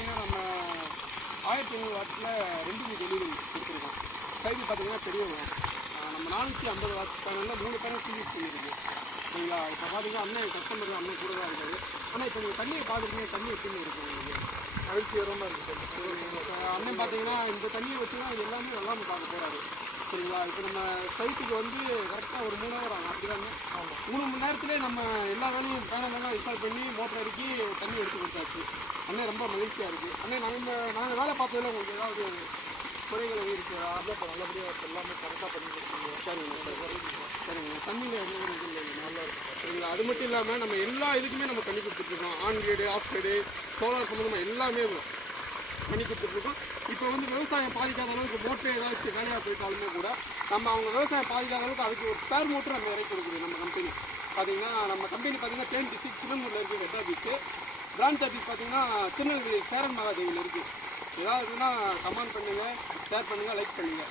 பார்த்தீங்கன்னா நம்ம 1500 வாட்ஸில் 2 டெலிவரி கொடுத்துருக்கோம். சைடு பார்த்தீங்கன்னா பெரிய நம்ம 450 வாட்ஸ் பேனலில் 3 பேனல் யூஸ் பண்ணியிருக்கோம். சரிங்களா? இப்போ பார்த்தீங்கன்னா அண்ணன் கஸ்டமர் அண்ணன் கூட தான் இருக்காது. ஆனால் இப்போ நீங்கள் தண்ணியை பார்த்துருக்கீங்க, தண்ணி எப்படின்னு இருக்கும் உங்களுக்கு மகிழ்ச்சிகரமாக இருக்குது. அண்ணன் பார்த்தீங்கன்னா இந்த தண்ணியை வச்சு தான் இது எல்லாமே நல்லா பார்க்க போகிறாரு. சரிங்களா? இப்போ நம்ம சைட்டுக்கு வந்து கரெக்டாக ஒரு 3 ஹவர் ஆகும். அப்படிதாங்க. ஆமாம், 3 மணி நேரத்துலேயே நம்ம எல்லா வேலையும் பேனலெல்லாம் இன்ஸ்டால் பண்ணி மோட்டர் அடிக்கி தண்ணி எடுத்து கொடுத்தாச்சு. அண்ணன் ரொம்ப மகிழ்ச்சியாக இருக்குது. அண்ணன் நாங்கள் வேலை பார்த்ததில் உங்களுக்கு ஏதாவது குறைகள் இருக்குது? அதான் இப்போ நல்லபடியாக எல்லாமே கரெக்டாக பண்ணி கொடுத்துருங்க. சரிங்க. தண்ணியில் எதுவும் இல்லை, நல்லா இருக்கும். சரிங்களா? அது மட்டும் இல்லாமல் நம்ம எல்லா இதுக்குமே நம்ம பண்ணி கொடுத்துட்ருக்கோம். On grid, off grid, solar சம்மந்தமாக எல்லாமே பண்ணி கொடுத்துட்ருக்கோம். இப்போ வந்து விவசாயம் பாதிக்காத அளவுக்கு மோட்டர் ஏதாச்சும் வேலையாக போயிட்டாலுமே கூட நம்ம அவங்க விவசாயம் பாதிக்காத அளவுக்கு அதுக்கு ஒரு ஸ்பேர் மோட்டர் நம்ம இறக்கி கொடுக்குது நம்ம கம்பெனி. பார்த்தீங்கன்னா நம்ம கம்பெனி பார்த்தீங்கன்னா தேனி டிஸ்ட்ரிக்ட் சிவனூரில் இருக்குது ஹெட் ஆஃபீஸு. பிரான்ச் ஆஃபீஸ் பார்த்தீங்கன்னா திருநெல்வேலி சேரன் மகாதேவியில் இருக்குது. ஏதாவதுன்னா கமெண்ட் பண்ணுங்கள், ஷேர் பண்ணுங்கள், லைக் பண்ணுங்கள்.